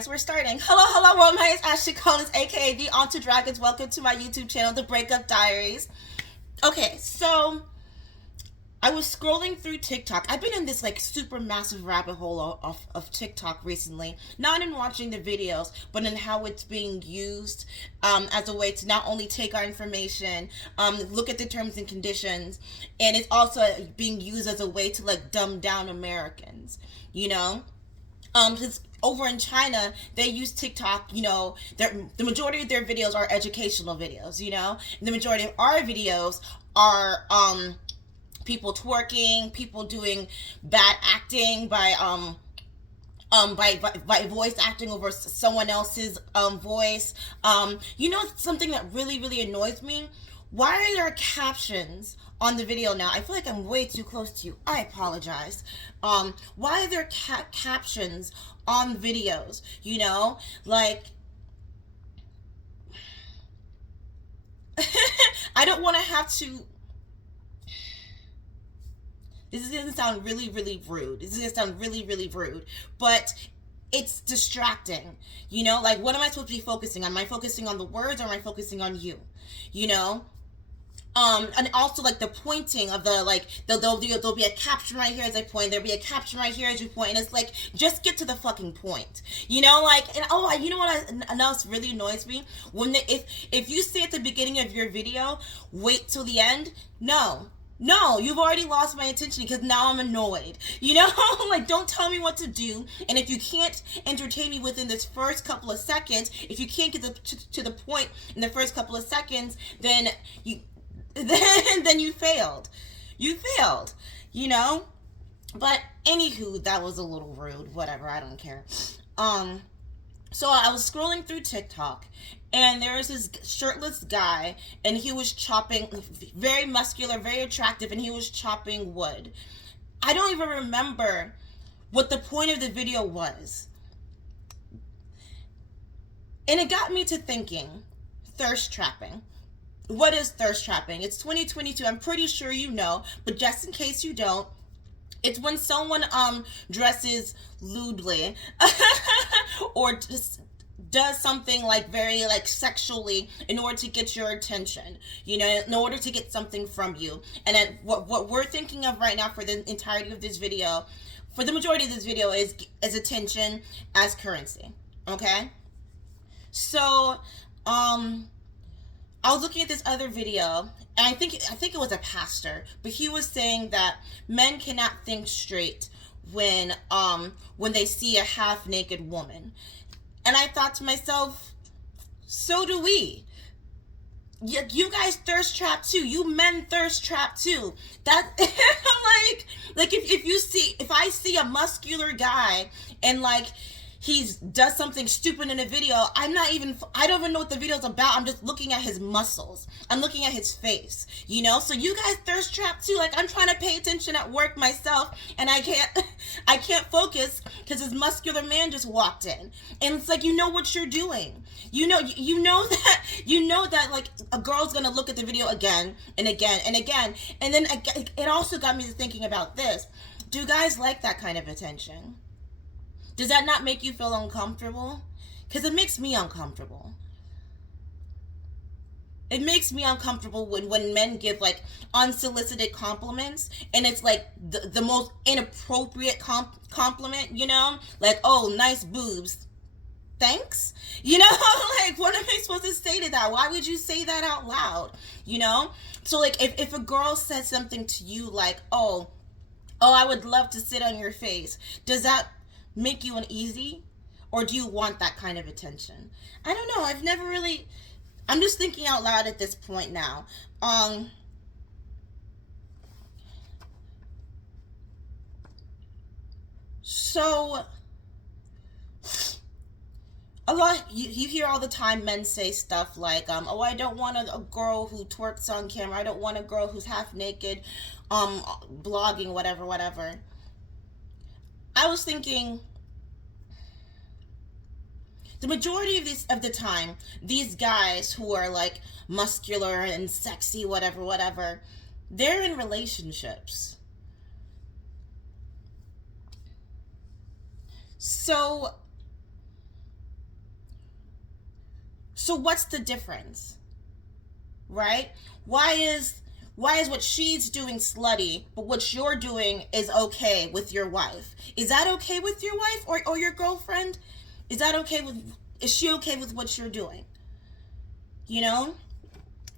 Yes, we're starting. Hello, world. My name is Ashley Collins, aka The Onto Dragons. Welcome to my YouTube channel, The Breakup Diaries. Okay, so I was scrolling through TikTok. I've been in this like super massive rabbit hole of TikTok recently. Not in watching the videos, but in how it's being used as a way to not only take our information, look at the terms and conditions, and it's also being used as a way to like dumb down Americans. You know, because over in China they use TikTok. The majority of their videos are educational videos. And the majority of our videos are people twerking, people doing bad acting by voice acting over someone else's voice. Something that really annoys me. Why are there captions on the video now? I feel like I'm way too close to you. I apologize. Why are there captions on videos? Like I don't want to have to. This is gonna sound really rude. This is gonna sound really rude, but it's distracting. Like what am I supposed to be focusing on? Am I focusing on the words or am I focusing on you? You know? And also like the pointing of the like there'll be a caption right here as I point, there'll be a caption right here as you point, and it's like just get to the fucking point. Like, and you know what else really annoys me? When if you say at the beginning of your video, wait till the end, no, you've already lost my attention because now I'm annoyed. Like don't tell me what to do. And if you can't entertain me within this first couple of seconds, if you can't get to the point in the first couple of seconds, then you failed. You failed. But anywho, that was a little rude. Whatever, I don't care. So I was scrolling through TikTok, and there was this shirtless guy, and he was chopping, very muscular, very attractive, and he was chopping wood. I don't even remember what the point of the video was. And it got me to thinking, thirst trapping. What is thirst trapping? It's 2022. I'm pretty sure you know, but just in case you don't, it's when someone dresses lewdly or just does something like very like sexually in order to get your attention, in order to get something from you. And then what we're thinking of right now for the entirety of this video, for the majority of this video, is attention as currency. Okay? So I was looking at this other video, and I think it was a pastor, but he was saying that men cannot think straight when they see a half naked woman. And I thought to myself, so do we. You guys thirst trap too. You men thirst trap too. That like if I see a muscular guy and like he does something stupid in a video, I don't even know what the video's about. I'm just looking at his muscles. I'm looking at his face, So you guys thirst trap too. Like I'm trying to pay attention at work myself, and I can't focus because this muscular man just walked in. And it's like, what you're doing. You know that like a girl's gonna look at the video again and again and again. And then it also got me to thinking about this. Do guys like that kind of attention? Does that not make you feel uncomfortable? Because it makes me uncomfortable. It makes me uncomfortable when men give like unsolicited compliments, and it's like the most inappropriate compliment, like, oh, nice boobs. Thanks? Like, what am I supposed to say to that? Why would you say that out loud? So like if a girl says something to you like, oh, I would love to sit on your face, does that make you uneasy, or do you want that kind of attention? I don't know. I've never really. I'm just thinking out loud at this point now. So a lot you hear all the time men say stuff like, oh, I don't want a girl who twerks on camera. I don't want a girl who's half naked, blogging, whatever. I was thinking, the majority of the time, these guys who are like muscular and sexy, whatever, they're in relationships. So So what's the difference? Right? Why is what she's doing slutty, but what you're doing is okay with your wife? Is that okay with your wife or your girlfriend? Is that okay with is she okay with what you're doing? You know?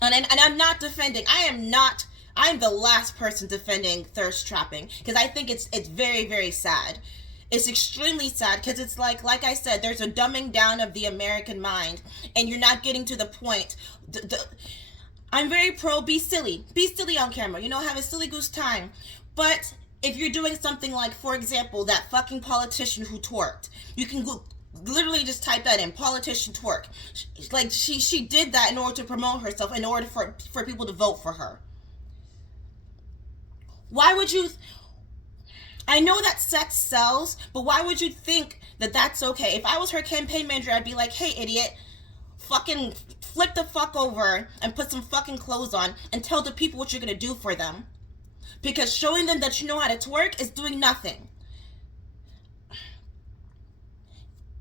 And I'm not defending. I am the last person defending thirst trapping because I think it's very very sad. It's extremely sad because it's like I said, there's a dumbing down of the American mind, and you're not getting to the point. I'm very pro be silly on camera. You know, have a silly goose time. But if you're doing something like, for example, that fucking politician who twerked, you can go, literally just type that in, politician twerk. Like she did that in order to promote herself, in order for people to vote for her. Why would you? I know that sex sells, but why would you think that that's okay? If I was her campaign manager, I'd be like, hey, idiot, fucking flip the fuck over and put some fucking clothes on and tell the people what you're gonna do for them. Because showing them that you know how to twerk is doing nothing.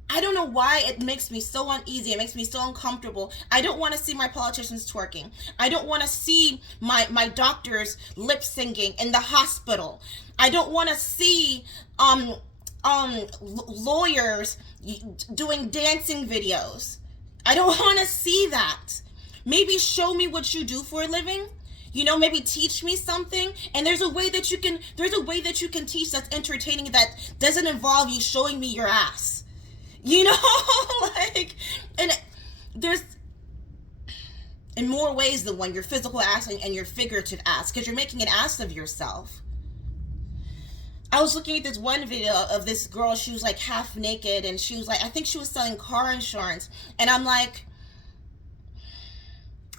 I don't know why it makes me so uneasy. It makes me so uncomfortable. I don't want to see my politicians twerking. I don't want to see my doctors lip syncing in the hospital. I don't want to see lawyers doing dancing videos. I don't want to see that. Maybe show me what you do for a living. You know, maybe teach me something. And there's a way that you can teach that's entertaining, that doesn't involve you showing me your ass. You know, like, and there's in more ways than one, your physical ass and your figurative ass, because you're making an ass of yourself. I was looking at this one video of this girl. She was like half naked, and she was like, I think she was selling car insurance. And I'm like,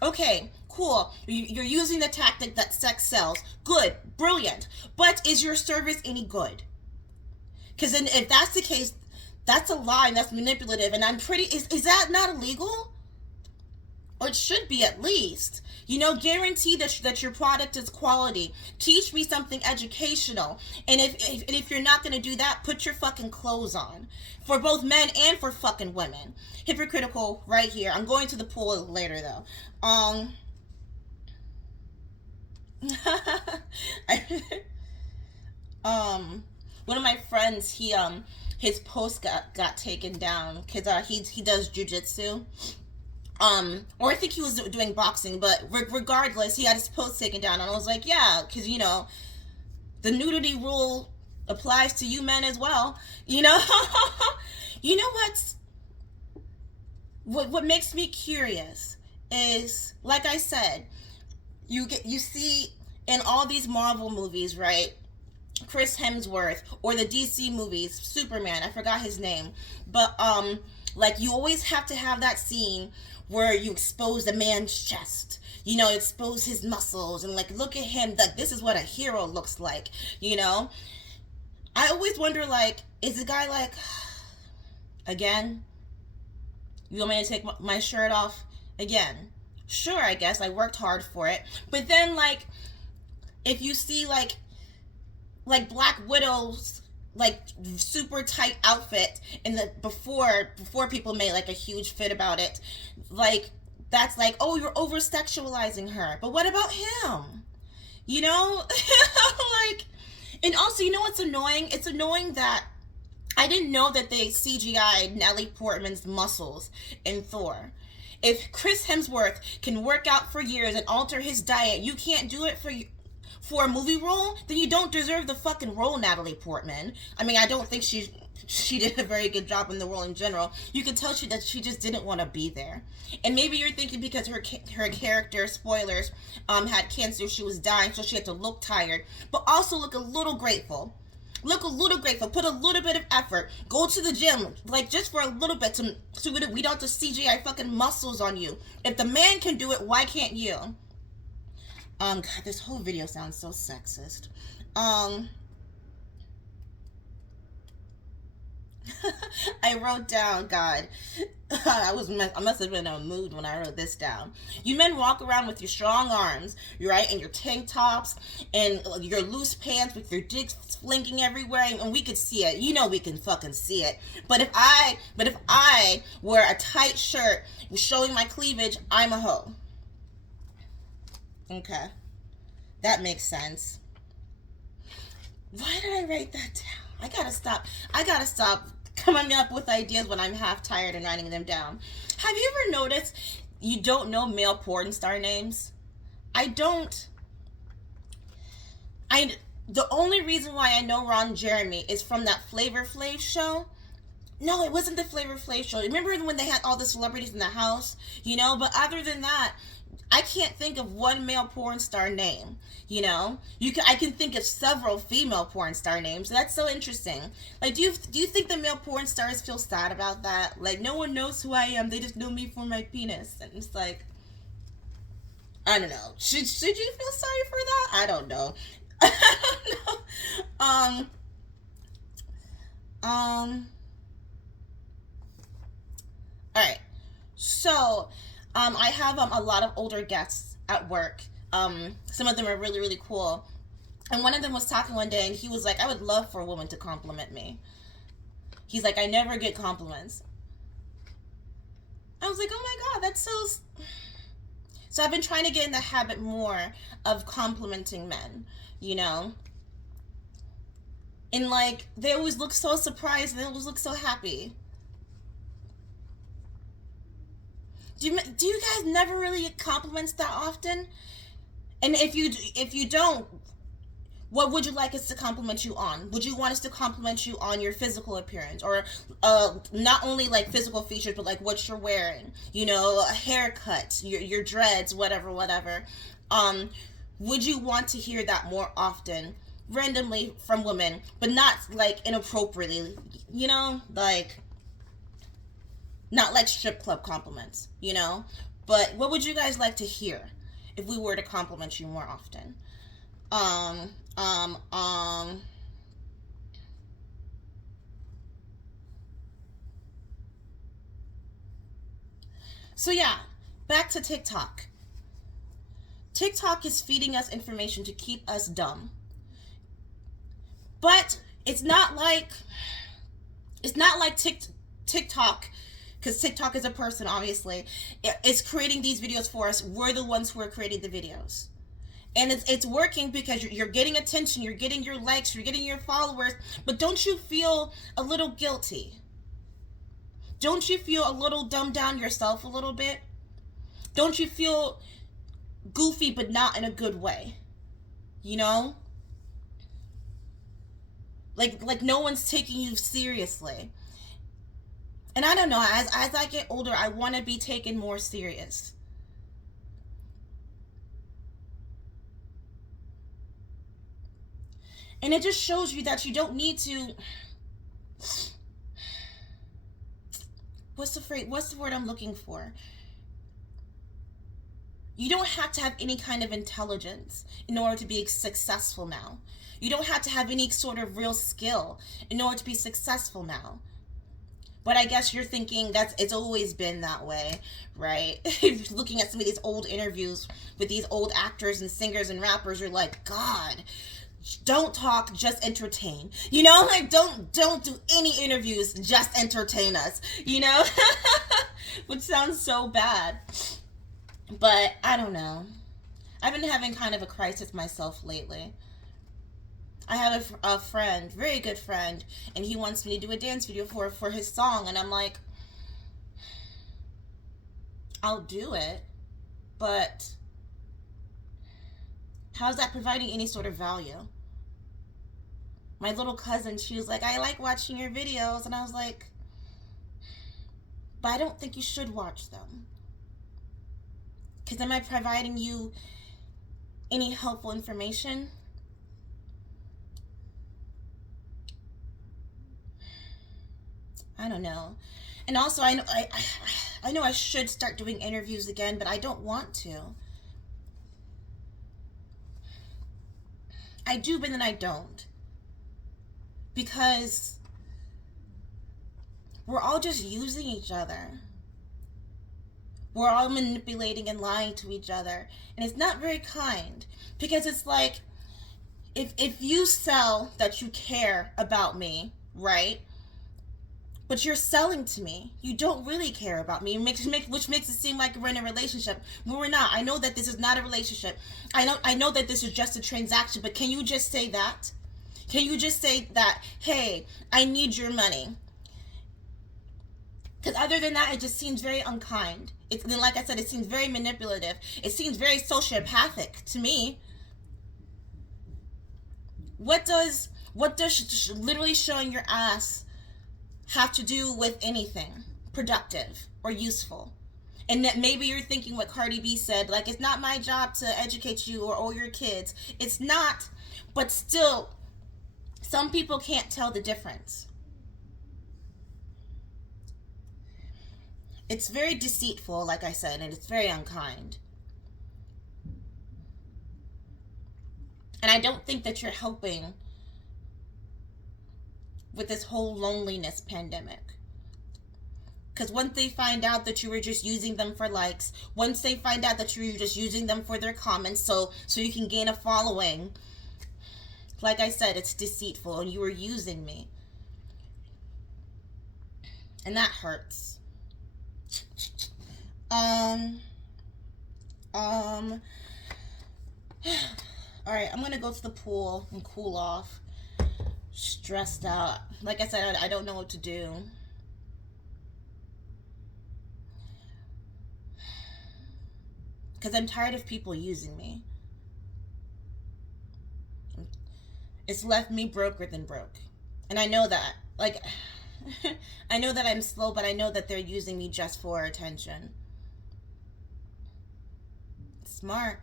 okay, cool. You're using the tactic that sex sells. Good, brilliant. But is your service any good? Because if that's the case, that's a lie and that's manipulative. And I'm pretty, is that not illegal? Or it should be, at least. You know, guarantee that your product is quality. Teach me something educational. And if you're not going to do that, put your fucking clothes on. For both men and for fucking women. Hypocritical right here. I'm going to the pool later, though. One of my friends, his post got taken down because he does jujitsu. Or I think he was doing boxing, but regardless, he had his post taken down, and I was like, yeah, because, you know, the nudity rule applies to you men as well, you know. You know what makes me curious is, like I said, you see in all these Marvel movies, right? Chris Hemsworth, or the DC movies, Superman, I forgot his name, but like, you always have to have that scene where you expose a man's chest, you know, expose his muscles, and like, look at him, like, this is what a hero looks like, you know. I always wonder, like, is the guy like, again, you want me to take my shirt off again? Sure, I guess I worked hard for it. But then, like, if you see like Black Widow's like super tight outfit in the before people made like a huge fit about it, like, that's like, oh, you're over sexualizing her. But what about him? You know? Like, and also, you know what's annoying? It's annoying that I didn't know that they CGI'd Natalie Portman's muscles in Thor. If Chris Hemsworth can work out for years and alter his diet, you can't do it for a movie role, then you don't deserve the fucking role, Natalie Portman. I mean, I don't think she did a very good job in the role in general. You can tell that she just didn't want to be there. And maybe you're thinking because her character, spoilers, had cancer, she was dying, so she had to look tired, but also look a little grateful. Look a little grateful. Put a little bit of effort. Go to the gym, like, just for a little bit, so we don't have to CGI fucking muscles on you. If the man can do it, why can't you? God, this whole video sounds so sexist. I wrote down, God, I must have been in a mood when I wrote this down. You men walk around with your strong arms, right, and your tank tops and your loose pants with your dicks flinking everywhere, and we could see it. You know we can fucking see it. But if I wear a tight shirt showing my cleavage, I'm a hoe. Okay, that makes sense. Why did I write that down? I gotta stop. I gotta stop coming up with ideas when I'm half tired and writing them down. Have you ever noticed you don't know male porn star names? I don't. I the only reason why I know Ron Jeremy is from that Flavor Flav show. No, it wasn't the Flavor Flav show. Remember when they had all the celebrities in the house? But other than that, I can't think of one male porn star name. I can think of several female porn star names. That's so interesting. Like, do you think the male porn stars feel sad about that? Like, no one knows who I am. They just know me for my penis, and it's like, I don't know. Should you feel sorry for that? I don't know. I don't know. Um. All right. So, I have a lot of older guests at work. Some of them are really, really cool. And one of them was talking one day, and he was like, "I would love for a woman to compliment me." He's like, "I never get compliments." I was like, "Oh my god, that's so." So I've been trying to get in the habit more of complimenting men. You know, and like they always look so surprised, and they always look so happy. Do you guys never really get compliments that often? And if you don't, what would you like us to compliment you on? Would you want us to compliment you on your physical appearance, or not only like physical features, but like what you're wearing? A haircut, your dreads, whatever, whatever. Um, would you want to hear that more often, randomly from women, but not like inappropriately? Like not like strip club compliments. But what would you guys like to hear if we were to compliment you more often? Um, um, um. So yeah, back to TikTok. TikTok is feeding us information to keep us dumb, but it's not like TikTok, because TikTok is a person, obviously. It's creating these videos for us. We're the ones who are creating the videos. And it's working because you're getting attention, you're getting your likes, you're getting your followers. But don't you feel a little guilty? Don't you feel a little dumbed down yourself a little bit? Don't you feel goofy, but not in a good way? You know? Like no one's taking you seriously. And I don't know, as I get older, I want to be taken more serious. And it just shows you that you don't need to. What's the word I'm looking for? You don't have to have any kind of intelligence in order to be successful now. You don't have to have any sort of real skill in order to be successful now. But I guess you're thinking that's it's always been that way, right? Looking at some of these old interviews with these old actors and singers and rappers, you're like, God, don't talk, just entertain. Like don't do any interviews, just entertain us. Which sounds so bad. But I don't know. I've been having kind of a crisis myself lately. I have a friend, very good friend, and he wants me to do a dance video for his song, and I'm like, I'll do it, but how's that providing any sort of value? My little cousin, she was like, I like watching your videos, and I was like, but I don't think you should watch them, because am I providing you any helpful information? I don't know. And also, I know I should start doing interviews again, but I don't want to. I do, but then I don't, because we're all just using each other. We're all manipulating and lying to each other. And it's not very kind. Because it's like, if you sell that you care about me, right? But you're selling to me. You don't really care about me, which makes it seem like we're in a relationship. When we're not. I know that this is not a relationship. I know that this is just a transaction. But can you just say that? Can you just say that, hey, I need your money? Because other than that, it just seems very unkind. Then, like I said, it seems very manipulative. It seems very sociopathic to me. What does literally showing your ass have to do with anything productive or useful? And that maybe you're thinking what Cardi B said, like, it's not my job to educate you or all your kids. It's not, but still, some people can't tell the difference. It's very deceitful, like I said, and it's very unkind. And I don't think that you're helping with this whole loneliness pandemic. Because once they find out that you were just using them for likes, once they find out that you were just using them for their comments so you can gain a following, like I said, it's deceitful and you were using me. And that hurts. Alright, I'm gonna go to the pool and cool off. Stressed out. Like I said, I don't know what to do. Because I'm tired of people using me. It's left me broker than broke. And I know that. Like, I know that I'm slow, but I know that they're using me just for attention. Smart.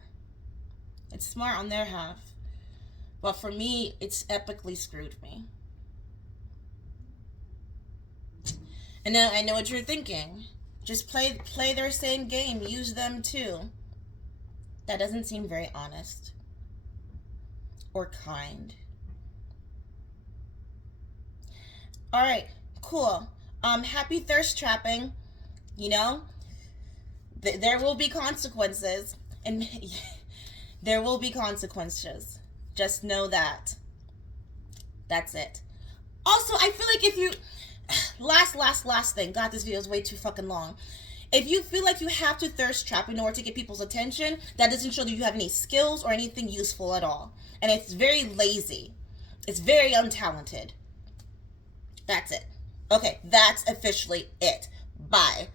It's smart on their half. But for me, it's epically screwed me. And now I know what you're thinking. Just play their same game. Use them too. That doesn't seem very honest. Or kind. Alright, cool. Happy thirst trapping. You know? There will be consequences. And there will be consequences. Just know that. That's it. Also, I feel like if you... Last thing. God, this video is way too fucking long. If you feel like you have to thirst trap in order to get people's attention, that doesn't show that you have any skills or anything useful at all. And it's very lazy. It's very untalented. That's it. Okay, that's officially it. Bye.